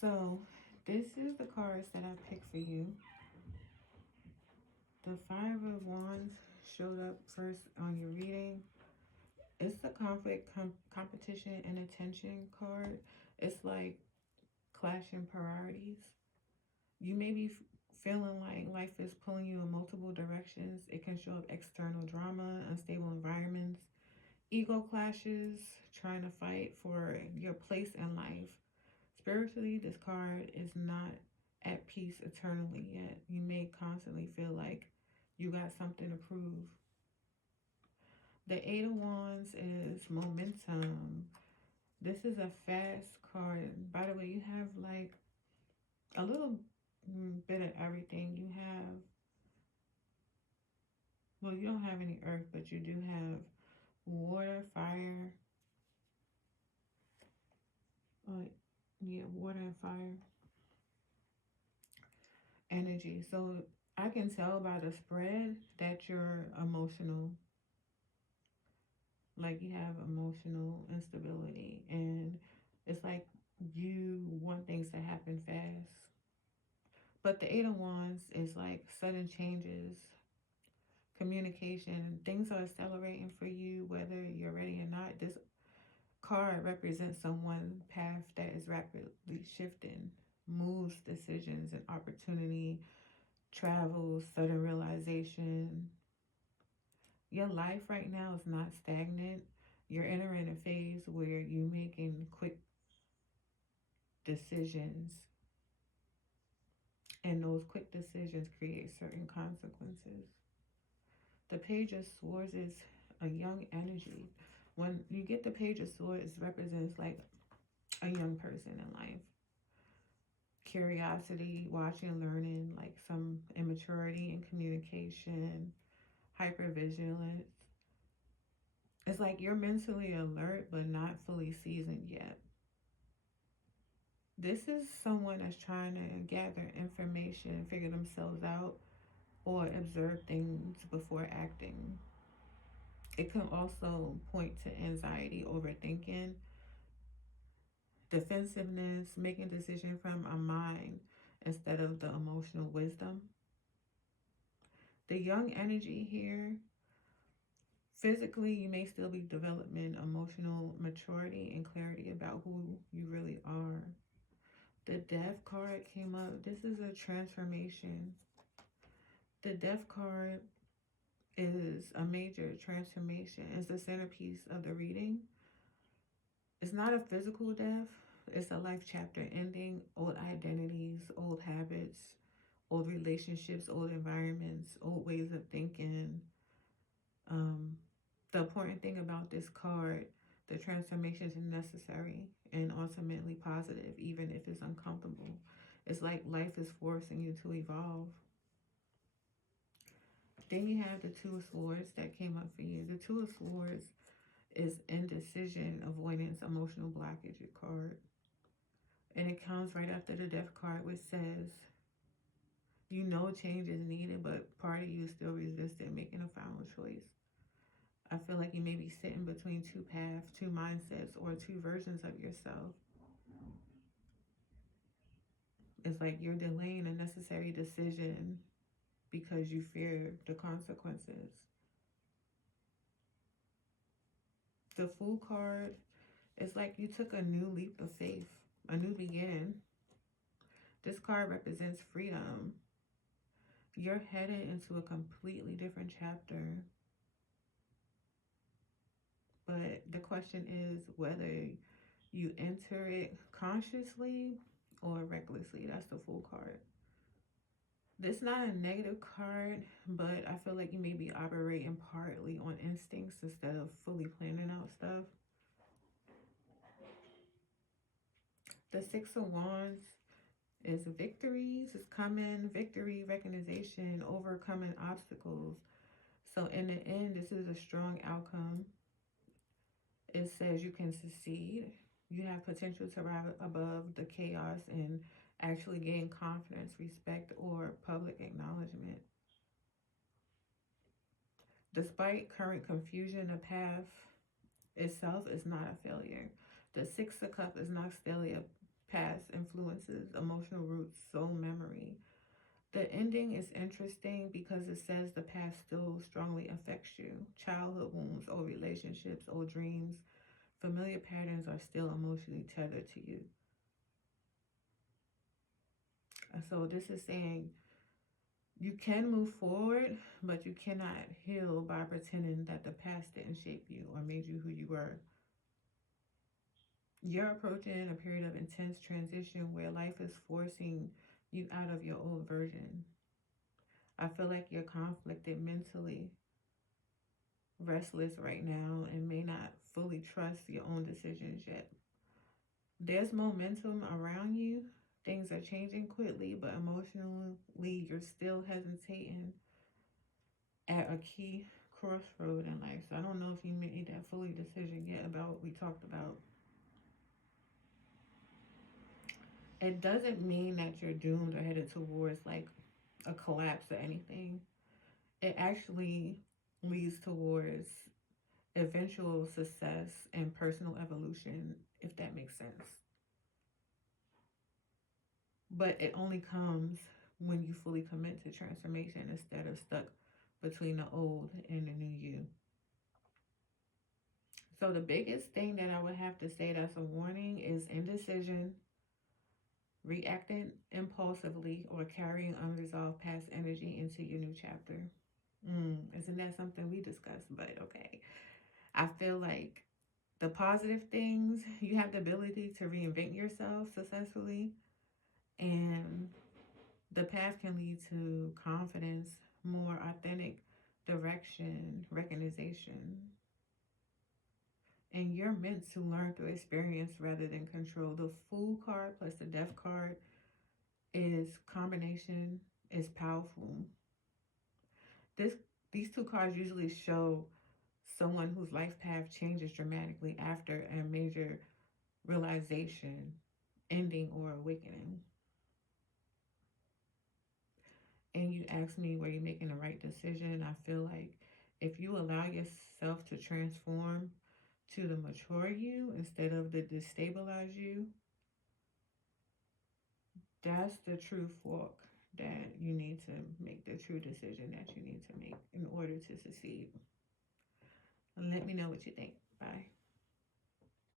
So, this is the cards that I picked for you. The Five of Wands showed up first on your reading. It's the conflict, competition, and attention card. It's like clashing priorities. You may be feeling like life is pulling you in multiple directions. It can show up external drama, unstable environments, ego clashes, trying to fight for your place in life. Spiritually, this card is not at peace eternally yet. You may constantly feel like you got something to prove. The Eight of Wands is momentum. This is a fast card. By the way, you have like a little bit of everything. You have, well, you don't have any earth, but you do have water, fire. Yeah, water and fire energy. So I can tell by the spread that you're emotional. Like you have emotional instability, and it's like you want things to happen fast. But the Eight of Wands is like sudden changes, communication, things are accelerating for you, whether you're ready or not. This card represents someone's path that is rapidly shifting, moves, decisions, and opportunity, travel, sudden realization. Your life right now is not stagnant. You're entering a phase where you're making quick decisions, and those quick decisions create certain consequences. The Page of Swords is a young energy. When you get the Page of Swords, it represents like a young person in life. Curiosity, watching, learning, like some immaturity in communication, hypervigilance. It's like you're mentally alert but not fully seasoned yet. This is someone that's trying to gather information, figure themselves out, or observe things before acting. It can also point to anxiety, overthinking, defensiveness, making decisions from a mind instead of the emotional wisdom. The young energy here, physically, you may still be developing emotional maturity and clarity about who you really are. The Death card came up. This is a transformation. The Death card is a major transformation. It's the centerpiece of the reading. It's not a physical death. It's a life chapter ending, old identities, old habits, old relationships, old environments, old ways of thinking. The important thing about this card, the transformation is necessary and ultimately positive, even if it's uncomfortable. It's like life is forcing you to evolve. Then you have the Two of Swords that came up for you. The Two of Swords is indecision, avoidance, emotional blockage card. And it comes right after the Death card, which says, you know change is needed, but part of you still resisted making a final choice. I feel like you may be sitting between two paths, two mindsets, or two versions of yourself. It's like you're delaying a necessary decision because you fear the consequences. The Fool card, it's like you took a new leap of faith, a new beginning. This card represents freedom. You're headed into a completely different chapter. But the question is whether you enter it consciously or recklessly. That's the Fool card. This is not a negative card, but I feel like you may be operating partly on instincts instead of fully planning out stuff. The Six of Wands is victories, is coming, victory, recognition, overcoming obstacles. So in the end, this is a strong outcome. It says you can succeed. You have potential to rise above the chaos and actually gain confidence, respect, or public acknowledgement. Despite current confusion, the path itself is not a failure. The Six of Cups is not past influences, emotional roots, soul memory. The ending is interesting because it says the past still strongly affects you. Childhood wounds, old relationships, old dreams, familiar patterns are still emotionally tethered to you. So this is saying you can move forward, but you cannot heal by pretending that the past didn't shape you or made you who you were. You're approaching a period of intense transition where life is forcing you out of your old version. I feel like you're conflicted mentally, restless right now, and may not fully trust your own decisions yet. There's momentum around you. Things are changing quickly, but emotionally, you're still hesitating at a key crossroad in life. So I don't know if you made that fully decision yet about what we talked about. It doesn't mean that you're doomed or headed towards like a collapse or anything. It actually leads towards eventual success and personal evolution, if that makes sense. But it only comes when you fully commit to transformation instead of stuck between the old and the new you. So the biggest thing that I would have to say that's a warning is indecision, reacting impulsively, or carrying unresolved past energy into your new chapter. Isn't that something we discussed? But okay. I feel like the positive things, you have the ability to reinvent yourself successfully, and the path can lead to confidence, more authentic direction, recognition. And you're meant to learn through experience rather than control. The Fool card plus the Death card is combination is powerful. This these two cards usually show someone whose life path changes dramatically after a major realization, ending, or awakening. And you ask me, were you making the right decision? I feel like if you allow yourself to transform to the mature you instead of the destabilize you, that's the true fork that you need to make, the true decision that you need to make in order to succeed. And let me know what you think. Bye.